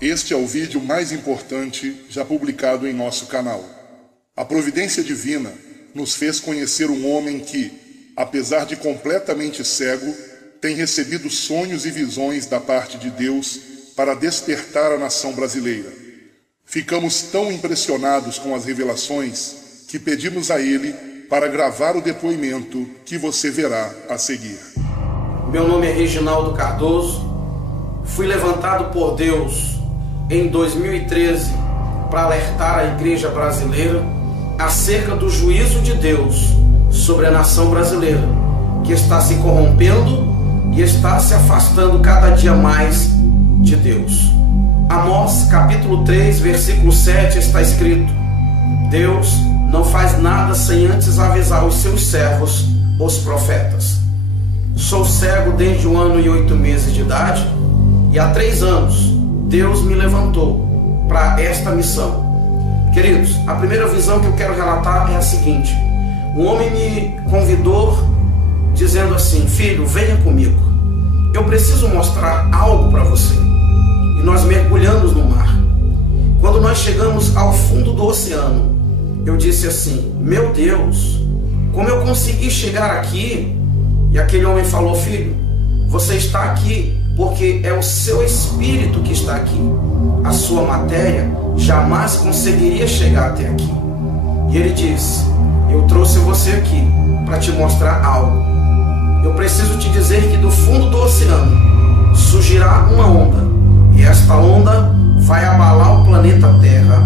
Este é o vídeo mais importante já publicado em nosso canal. A providência divina nos fez conhecer um homem que, apesar de completamente cego, tem recebido sonhos e visões da parte de Deus para despertar a nação brasileira. Ficamos tão impressionados com as revelações que pedimos a ele para gravar o depoimento que você verá a seguir. Meu nome é Reginaldo Cardoso. Fui levantado por Deus em 2013 para alertar a igreja brasileira acerca do juízo de Deus sobre a nação brasileira, que está se corrompendo e está se afastando cada dia mais de Deus. Amós capítulo 3, versículo 7 está escrito: Deus não faz nada sem antes avisar os seus servos, os profetas. Sou cego desde 1 ano e 8 meses de idade, e há 3 anos Deus me levantou para esta missão. Queridos, a primeira visão que eu quero relatar é a seguinte: um homem me convidou dizendo assim: filho, venha comigo, eu preciso mostrar algo para você. E nós mergulhamos no mar. Quando nós chegamos ao fundo do oceano, eu disse assim: meu Deus, como eu consegui chegar aqui? E aquele homem falou: filho, você está aqui porque é o seu espírito que está aqui. A sua matéria jamais conseguiria chegar até aqui. E ele disse: eu trouxe você aqui para te mostrar algo. Eu preciso te dizer que do fundo do oceano surgirá uma onda, e esta onda vai abalar o planeta Terra.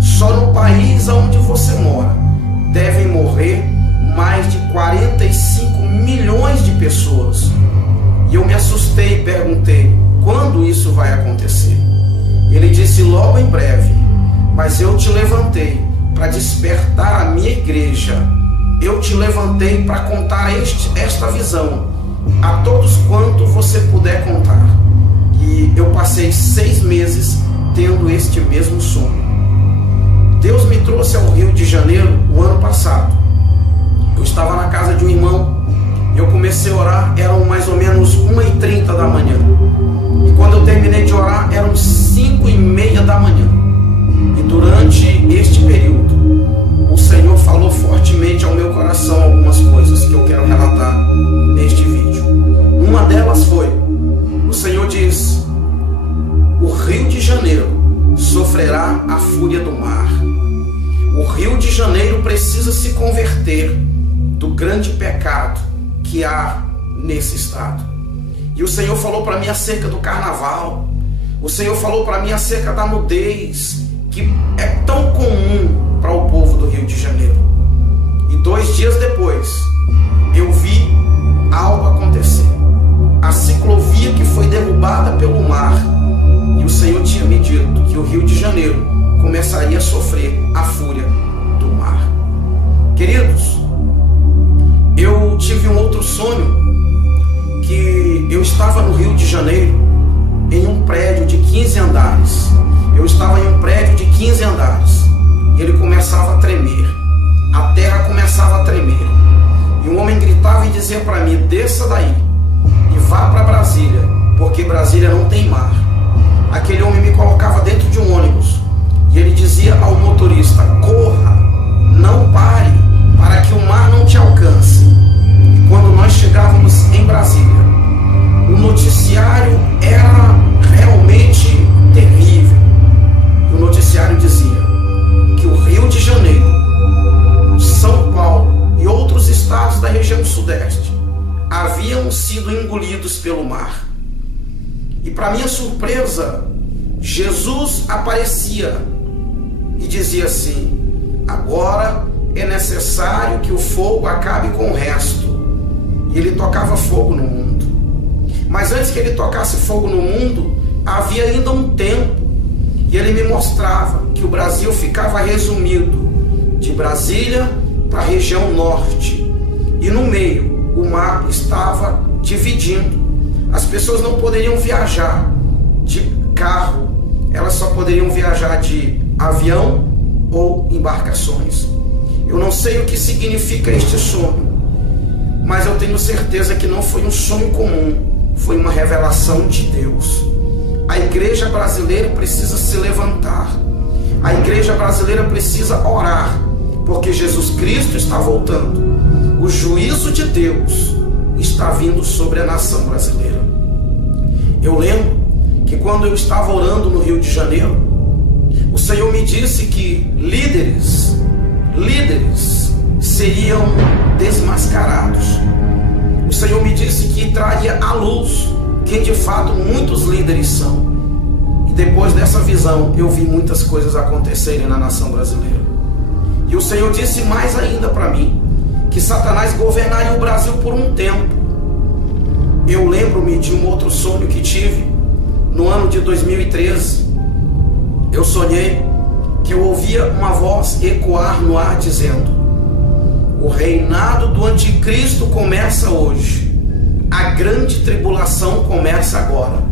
Só no país onde você mora devem morrer mais de 45 milhões de pessoas. E eu me assustei e perguntei: quando isso vai acontecer? Ele disse: logo em breve. Mas eu te levantei para despertar a minha igreja. Eu te levantei para contar esta visão a todos quanto você puder contar. E eu passei 6 meses tendo este mesmo sonho. Deus me trouxe ao Rio de Janeiro o ano passado. Eu estava na casa de um irmão. Eu comecei a orar, eram mais ou menos 1h30 da manhã. E quando eu terminei de orar, eram 5h30 da manhã. E durante este período, o Senhor falou fortemente ao meu coração algumas coisas que eu quero relatar neste vídeo. Uma delas foi: o Senhor diz, o Rio de Janeiro sofrerá a fúria do mar. O Rio de Janeiro precisa se converter do grande pecado que há nesse estado. E o Senhor falou para mim acerca do carnaval. O Senhor falou para mim acerca da nudez, que é tão comum para o povo do Rio de Janeiro. E 2 dias depois, eu vi algo acontecer. A ciclovia que foi derrubada pelo mar. E o Senhor tinha me dito que o Rio de Janeiro começaria a sofrer a fúria do mar. Queridos, eu tive um outro sonho, que eu estava no Rio de Janeiro, em um prédio de 15 andares. Eu estava em um prédio de 15 andares, e ele começava a tremer. A terra começava a tremer. E um homem gritava e dizia para mim: desça daí e vá para Brasília, porque Brasília não tem mar. Aquele homem me colocava dentro de um ônibus, e ele dizia ao motorista: corra, não pare, para que o mar não te alcance. E quando nós chegávamos em Brasília, o noticiário era realmente terrível. E o noticiário dizia que o Rio de Janeiro, São Paulo e outros estados da região sudeste haviam sido engolidos pelo mar. E para minha surpresa, Jesus aparecia e dizia assim: agora é necessário que o fogo acabe com o resto. E ele tocava fogo no mundo. Mas antes que ele tocasse fogo no mundo, havia ainda um tempo. E ele me mostrava que o Brasil ficava resumido de Brasília para a região norte. E no meio, o mar estava dividindo. As pessoas não poderiam viajar de carro, elas só poderiam viajar de avião ou embarcações. Eu não sei o que significa este sonho, mas eu tenho certeza que não foi um sonho comum, foi uma revelação de Deus. A igreja brasileira precisa se levantar. A igreja brasileira precisa orar, porque Jesus Cristo está voltando. O juízo de Deus está vindo sobre a nação brasileira. Eu lembro que quando eu estava orando no Rio de Janeiro, o Senhor me disse que líderes seriam desmascarados. O Senhor me disse que traria à luz quem de fato muitos líderes são. E depois dessa visão, eu vi muitas coisas acontecerem na nação brasileira. E o Senhor disse mais ainda para mim, que Satanás governaria o Brasil por um tempo. Eu lembro-me de um outro sonho que tive no ano de 2013. Eu sonhei que eu ouvia uma voz ecoar no ar dizendo: o reinado do anticristo começa hoje. A grande tribulação começa agora.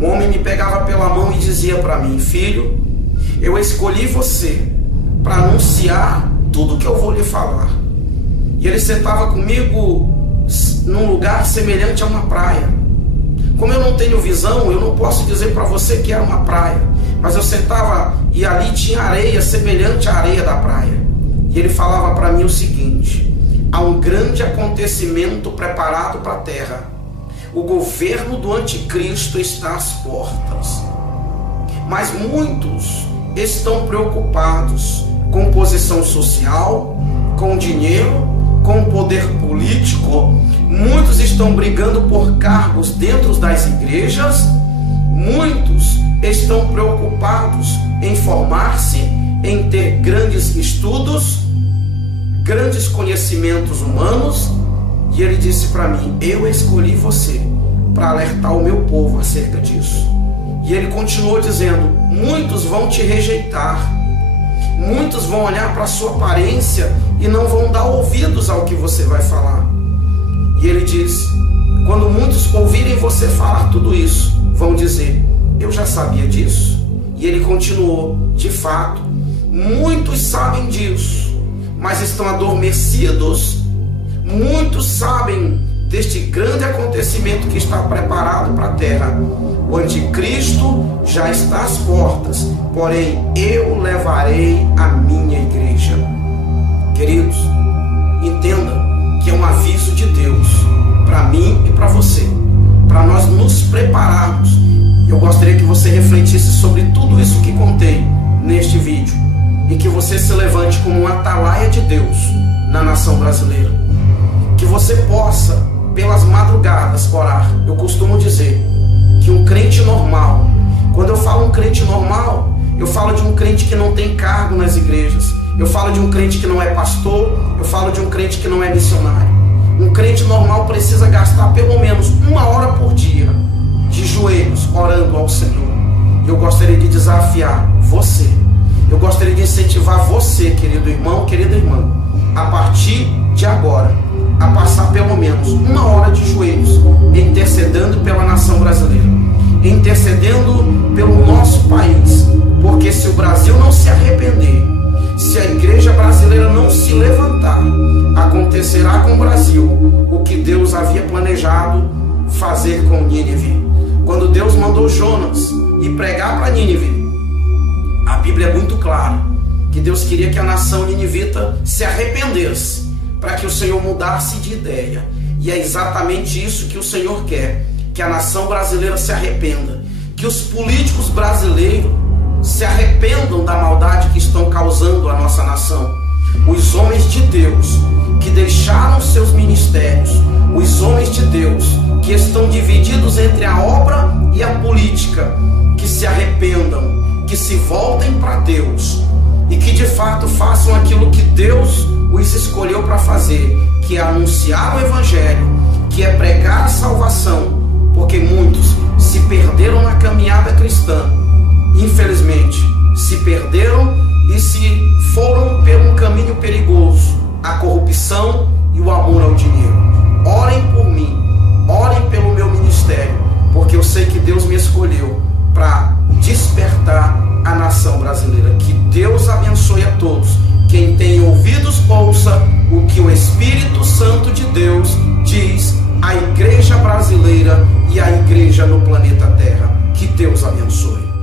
Um homem me pegava pela mão e dizia para mim: filho, eu escolhi você para anunciar tudo que eu vou lhe falar. E ele sentava comigo num lugar semelhante a uma praia. Como eu não tenho visão, eu não posso dizer para você que era uma praia, mas eu sentava e ali tinha areia semelhante à areia da praia. E ele falava para mim o seguinte: há um grande acontecimento preparado para a terra. O governo do anticristo está às portas. Mas muitos estão preocupados com posição social, com dinheiro, com poder político. Muitos estão brigando por cargos dentro das igrejas. Muitos estão preocupados em formar-se, em ter grandes estudos, grandes conhecimentos humanos. E ele disse para mim: eu escolhi você para alertar o meu povo acerca disso. E ele continuou dizendo: muitos vão te rejeitar, muitos vão olhar para a sua aparência e não vão dar ouvidos ao que você vai falar. E ele disse: quando muitos ouvirem você falar tudo isso, vão dizer: eu já sabia disso. E ele continuou: de fato, muitos sabem disso, mas estão adormecidos. Muitos sabem deste grande acontecimento que está preparado para a terra. O anticristo já está às portas, porém eu levarei a minha igreja. Queridos, entenda que é um aviso de Deus para mim e para você, para nós nos prepararmos. Eu gostaria que você refletisse sobre tudo isso que contei neste vídeo e que você se levante como um atalaia de Deus na nação brasileira. Que você possa, pelas madrugadas, orar. Eu costumo dizer que um crente normal, quando eu falo um crente normal, eu falo de um crente que não tem cargo nas igrejas, eu falo de um crente que não é pastor, eu falo de um crente que não é missionário. Um crente normal precisa gastar pelo menos 1 hora por dia de joelhos orando ao Senhor. Eu gostaria de desafiar você, eu gostaria de incentivar você, querido irmão, querida irmã, a partir de agora, a passar pelo menos 1 hora de joelhos, intercedendo pela nação brasileira, intercedendo pelo nosso país, porque se o Brasil não se arrepender, se a igreja brasileira não se levantar, acontecerá com o Brasil o que Deus havia planejado fazer com Nínive. Quando Deus mandou Jonas ir pregar para Nínive, a Bíblia é muito clara que Deus queria que a nação ninivita se arrependesse, para que o Senhor mudasse de ideia. E é exatamente isso que o Senhor quer, que a nação brasileira se arrependa, que os políticos brasileiros se arrependam da maldade que estão causando à nossa nação. Os homens de Deus que deixaram seus ministérios, os homens de Deus que estão divididos entre a obra e a política, que se arrependam, que se voltem para Deus e que de fato façam aquilo que Deus os escolheu para fazer, que é anunciar o Evangelho, que é pregar a salvação, porque muitos se perderam na caminhada cristã, infelizmente se perderam e se foram por um caminho perigoso, a corrupção e o amor ao dinheiro. Orem por mim, orem pelo meu ministério, porque eu sei que Deus me escolheu para despertar a nação brasileira. Que Deus abençoe a todos. Quem tem ouvidos, ouça o que o Espírito Santo de Deus diz à igreja brasileira e à igreja no planeta Terra. Que Deus abençoe.